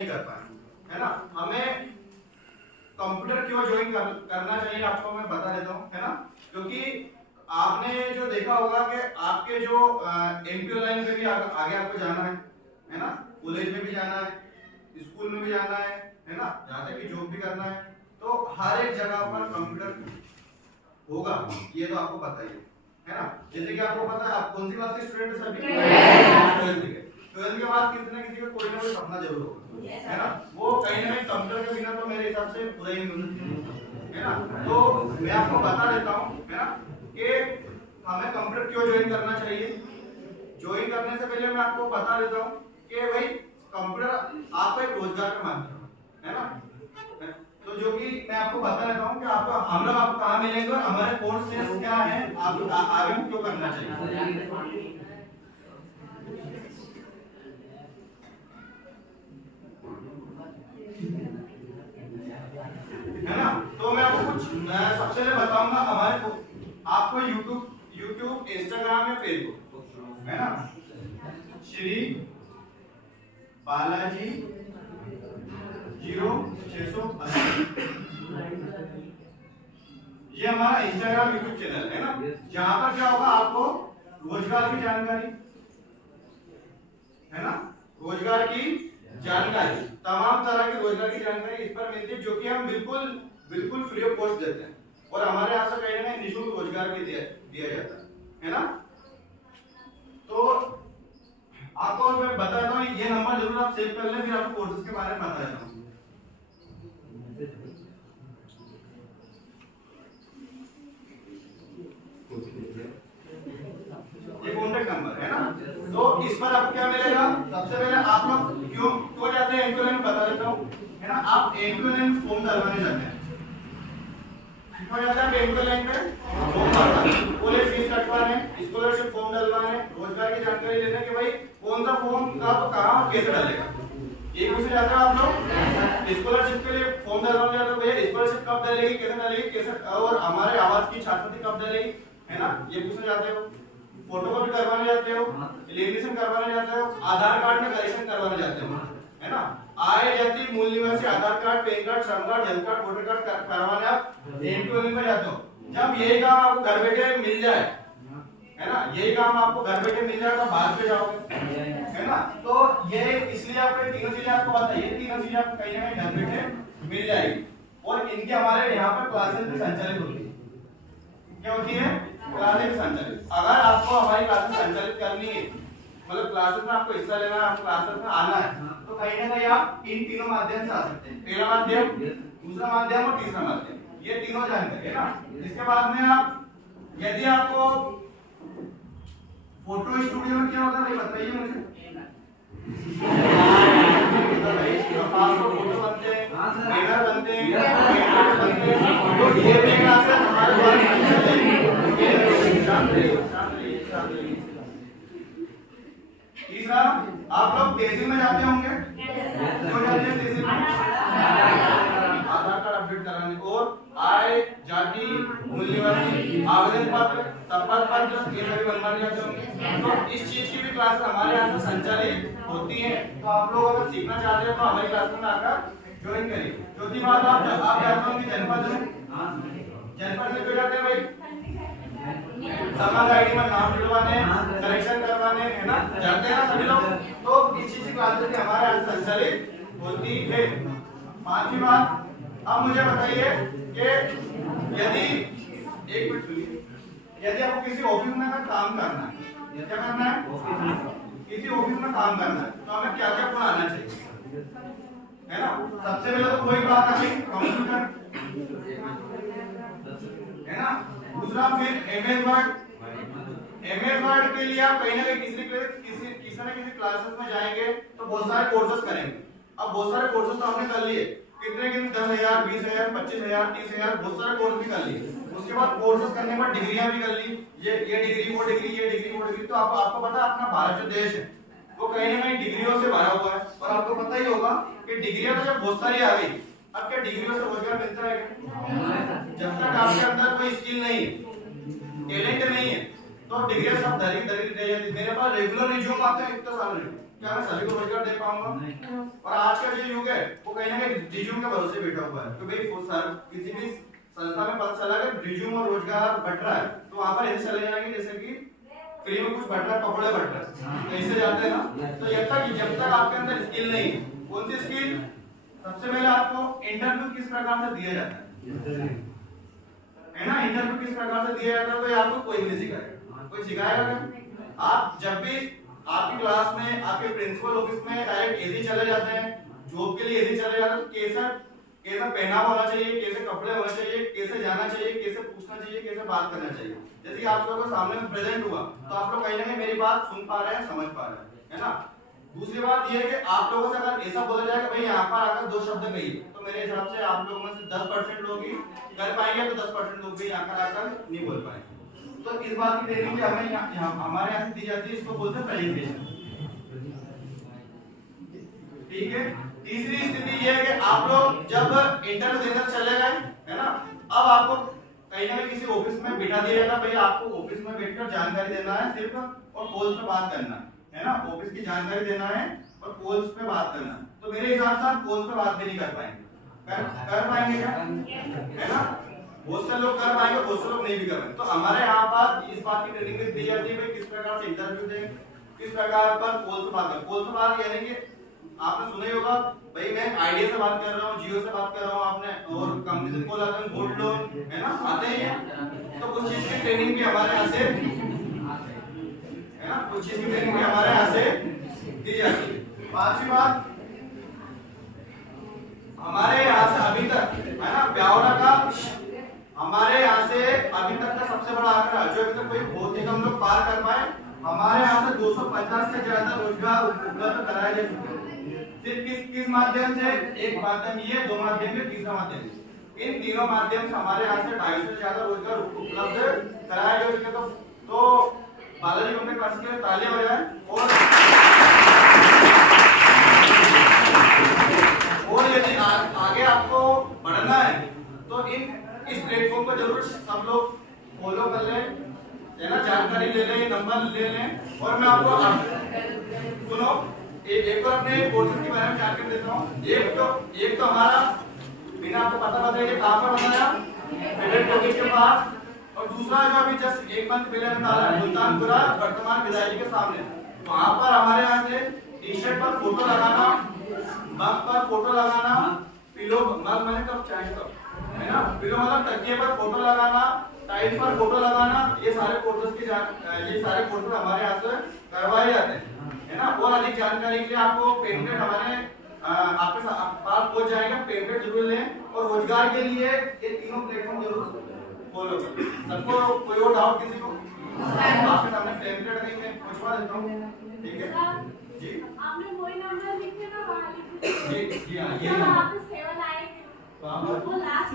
नहीं कर पाए, है ना। हमें कंप्यूटर क्यों ज्वाइन करना चाहिए आपको मैं बता देता हूँ, है ना। क्योंकि आपने जो देखा होगा कि आपके जो एमपीओ लाइन पे भी आगे आपको जाना है ना। कॉलेज में भी जाना है, स्कूल में भी जाना है ना, जहाँ तक कि जॉब भी करना है, तो हर एक जगह पर कंप्यूटर होगा, ये तो आपको पता ही है ना। जैसे कि आपको पता है आप कौन सी क्लास के स्टूडेंट हैं सभी, 12th के बाद किसी ना किसी का कोई ना कोई सपना जरूर होगा, है ना। वो कहीं ना कहीं कंप्यूटर के बिना तो मेरे हिसाब से पूरा ही नहीं है ना। तो मैं आपको बता देता हूँ, है ना, कि हमें कंप्यूटर क्यों ज्वाइन करना चाहिए। ज्वाइन करने से पहले मैं आपको बता देता हूँ कि भाई कंप्यूटर आपका एक रोजगार का माध्यम है ना। तो जो कि मैं आपको बता देता हूँ कि आपको हम लोग आपको कहाँ मिलेंगे और हमारे कोर्सेस क्या है, आप आगे क्यों करना चाहिए, है ना। तो मैं आपको कुछ सबसे पहले बताऊंगा हमारे को, आपको यूट्यूब इंस्टाग्राम या फेसबुक, है ना, श्री बालाजी 0680 ये हमारा इंस्टाग्राम यूट्यूब चैनल है ना। जहां पर क्या होगा, आपको रोजगार की जानकारी, है ना, रोजगार की जानकारी, तमाम तरह की रोजगार की जानकारी इस पर मिलती है, जो कि हम बिल्कुल बिल्कुल फ्री ऑफ कॉस्ट देते हैं। और हमारे यहाँ से कहीं ना कहीं निःशुल्क रोजगार भी दिया जाता है ना। तो आपको मैं बताता हूँ, ये नंबर जरूर आप सेव कर लें, फिर आपको कोर्सेज के बारे में बताता हूँ। ये कॉन्टेक्ट नंबर है ना। तो इस पर आपको क्या मिलेगा, सबसे पहले आप लोग क्यों जाते हैं एमपीओ बता देता हूँ, है ना। आप एमपीओ फॉर्म डलवाने जाते हैं, क्यों जाते हैं एमपीओ पे फॉर्म भरवाने, कॉलेज फीस कटवाने, स्कॉलरशिप फॉर्म डलवाने, रोजगार की जानकारी लेने के भाई कौन सा फॉर्म कब कहाँ कैसे डालेगा, ये पूछे जाते हैं आप लोग। स्कॉलरशिप के लिए फॉर्म डलवाने जाते हो, भैया स्कॉलरशिप कब डालेगी, कैसे, और हमारे आवास की छात्रवृत्ति कब डालेगी, है ना, ये पूछने जाते हो। फोटोकॉपी करवाने जाते हो, लेमिनेशन करवाने जाते हो, आधार कार्ड में करेक्शन करवाने जाते हो, है ना। आय जाति मूल निवासी आधार कार्ड, पैन कार्ड, श्रम कार्ड, जन कार्ड, वोटर कार्ड करवाने आप एमपीओ में जाते हो। जब यही काम आपको घर बैठे मिल जाए, है ना, यही काम आपको घर बैठे मिल जाए तो बाहर पे जाओगे, है ना। तो ये इसलिए आपको तीनों चीजें आपको बताइए, तीनों चीजें आपको कहीं ना कहीं घर बैठे मिल जाएगी। और इनके हमारे यहाँ पर क्लासेस भी संचालित होती है, क्या होती है, क्लासेस संचालित। अगर आपको हमारी क्लासेस संचालित करनी है, मतलब क्लासेस में आपको हिस्सा लेना है, आपको क्लासेस में आना है, तो कहीं ना कहीं आप इन तीनों माध्यम से आ सकते हैं। पहला माध्यम, दूसरा माध्यम और तीसरा माध्यम, ये तीनों जानकारी है ना। इसके बाद में आप, यदि आपको फोटो स्टूडियो में क्या होता है बताइए मुझे। पासपोर्ट फोटो बनते हैं, बैनर बनते हैं, तो ये भी क्लासेस हमारे द्वारा तीसरा, आप लोग तहसील में जाते होंगे, क्यों जाते हैं तहसील में, आधार कार्ड अपडेट कराने, और आय जाति मूल निवासी आवेदन पत्र, शपथ पत्र, ये सभी बनवाने जाते होंगे। तो इस चीज की भी क्लास हमारे यहाँ से संचालित होती है। तो आप लोग अगर सीखना चाहते हैं तो हमारी क्लास में आकर ज्वाइन करिए। चौथी बात, आप जाते होंगे जनपद में, जनपद में क्यों जाते हैं भाई, समाज आईडी में नाम जुड़वाने, करेक्शन करवाने, है ना, जाते हैं ना सभी लोग। तो इस चीज की क्लासेस हमारे यहाँ संचालित होती है। पांचवी बात, अब मुझे बताइए कि यदि, एक मिनट सुनिए, यदि आपको किसी ऑफिस में काम करना है, क्या करना है, किसी ऑफिस में काम करना है, तो हमें क्या क्या गुण आना चाहिए, है ना। सबसे पहले तो कोई बात नहीं, कंप्यूटर, है ना। दूसरा फिर एमएस वर्ड के लिए आप कहीं ना कहीं किसी न किसी क्लासेस में जाएंगे तो बहुत सारे कोर्सेज करेंगे। अब बहुत सारे कोर्सेज तो हमने कर लिए, कितने 10,000, 20,000, 25,000, 30,000, बहुत सारे कोर्स भी कर लिए। उसके बाद कोर्सेज करने पर डिग्रियां भी कर ली, ये डिग्री वो डिग्री, ये डिग्री वो डिग्री। तो आपको पता है अपना भारत जो देश है वो कहीं ना कहीं डिग्रियों से भरा हुआ है। और आपको पता ही होगा कि डिग्रियां तो जब बहुत सारी आ गई, अब क्या डिग्रियों से रोजगार मिलता है क्या? जब तक आपके अंदर कोई स्किल नहीं है, टैलेंट नहीं है, तो डिग्री सब धरी धरी रह जाती। मेरे पास रेगुलर रिज्यूम आते हैं, इतना साल रिज्यूम क्या मैं सभी को रोजगार दे पाऊंगा? और आज का जो युग है वो कहीं ना कहीं रिज्यूम के भरोसे बैठा हुआ है। तो भाई वो सर किसी भी संस्था में पता चला कि रिज्यूम और रोजगार बढ़ रहा है तो वहां पर ऐसे चले जाएंगे जैसे कि फ्री में कुछ बढ़ रहा है, पकौड़े बढ़ रहे हैं, ऐसे जाते हैं ना। तो जब तक आपके अंदर स्किल नहीं है, कौन सी स्किल? सबसे पहले आपको इंटरव्यू किस प्रकार से दिया जाता है ना, इंटरव्यू किस प्रकार से दिया जाता है तो ये आपको कोई भी नहीं सिखाएगा। कोई सिखाएगा क्या? आप जब भी आपकी क्लास में आपके प्रिंसिपल ऑफिस में डायरेक्ट ऐसे चले जाते हैं, जॉब के लिए ऐसे चले जाते हैं, तो कैसा पहनावा होना चाहिए, कैसे कपड़े होने चाहिए, कैसे जाना चाहिए, कैसे पूछना चाहिए, कैसे बात करना चाहिए। जैसे कि आप लोगों के सामने में प्रेजेंट हुआ तो आप लोग कहीं ना कहीं मेरी बात सुन पा रहे हैं, समझ पा रहे हैं, है ना। दूसरी बात ये है कि आप लोगों से अगर ऐसा बोला जाए कि भाई यहाँ पर आकर 2 शब्द कहिए, तो मेरे हिसाब से आप लोगों में से 10% लोग ही कर पाएंगे, तो 10% लोग भी यहाँ पर आकर नहीं बोल पाएंगे। तो इस बात की ट्रेनिंग हमें हमारे यहाँ से दी जाती है, इसको बोलते हैं प्रेजेंटेशन। ठीक है। तीसरी स्थिति ये है कि आप लोग जब इंटरव्यू देने चले गए, है ना, अब आपको कहीं ना कहीं किसी ऑफिस में बिठा दिया जाता, भाई आपको ऑफिस में बैठकर जानकारी देना है सिर्फ, और कॉल्स पे बात करना है ना, ऑफिस की जानकारी देना है और कॉल्स पे बात करना। तो मेरे हिसाब से आप कॉल्स पे बात भी नहीं कर पाएंगे। कर पाएंगे क्या? है ना, बहुत से लोग कर पाएंगे, बहुत से लोग नहीं भी कर पाएंगे। तो हमारे यहाँ पर इस बात की ट्रेनिंग दी जाती है किस प्रकार से इंटरव्यू दें, किस प्रकार पर कॉल से बात करें। कॉल से बात यानी कि आपने सुना ही होगा, भाई मैं आइडिया से बात कर रहा हूँ, जियो से बात कर रहा हूँ, आपने और कंपनी से कॉल आता है, गोल्ड लोन, है ना, आते ही है। तो कुछ चीज की ट्रेनिंग भी हमारे यहाँ से, है ना, कुछ चीज की ट्रेनिंग भी हमारे यहाँ से दी जाती है। पांचवी बात, हमारे यहाँ से अभी तक, है ना, ब्यावरा का हमारे यहाँ से अभी तक का सबसे बड़ा आंकड़ा जो अभी तक कोई बहुत ही कम लोग पार कर पाए, हमारे यहाँ से 250 से ज्यादा रोजगार उपलब्ध कराए जा चुके हैं। सिर्फ किस माध्यम से? एक माध्यम ये, 2 माध्यम से, तीसरा माध्यम। इन तीनों माध्यम से हमारे यहाँ से 250 से ज्यादा रोजगार उपलब्ध कराए जा चुके। तो बालाजी गवर्नमेंट क्लासेस के लिए तालियां बजाएं। और यदि आगे आपको बढ़ना है तो इस प्लेटफॉर्म को जरूर सब लोग फॉलो कर लें, है ना, जानकारी ले लें, नंबर ले लें। और मैं आपको सुनो एक और अपने कोर्सेज के बारे में जानकारी देता हूँ। एक तो हमारा बिना आपको पता बताइए कहाँ पर बनाया, फेडरल कॉलेज के पास, और दूसरा जो अभी जस्ट 1 मंथ पहले निकाला मुल्तानपुरा वर्तमान विधायक के सामने। वहाँ पर हमारे यहाँ से टी शर्ट पर फोटो लगाना, मग पर फोटो लगाना, पिलो मग मैंने कब चाय कब, है ना, पिलो मतलब तकिए पर फोटो लगाना, टाइल्स पर फोटो लगाना, ये सारे कोर्सेज हमारे यहाँ से करवाए जाते हैं, है ना। और अधिक जानकारी के लिए आपको पेम्पलेट हमारे आपके पास पहुंच जाएगा, पेम्पलेट जरूर लें। और रोजगार के लिए ये तीनों प्लेटफॉर्म जरूर फॉलो करें। सबको कोई और डाउट किसी को? आपके सामने पेम्पलेट नहीं, मैं पहुंचवा देता हूँ, ठीक है जी। आपने वही नंबर लिखे ना वहाँ लिखे जी हाँ, ये आपने 7 आए तो आप वो लास्ट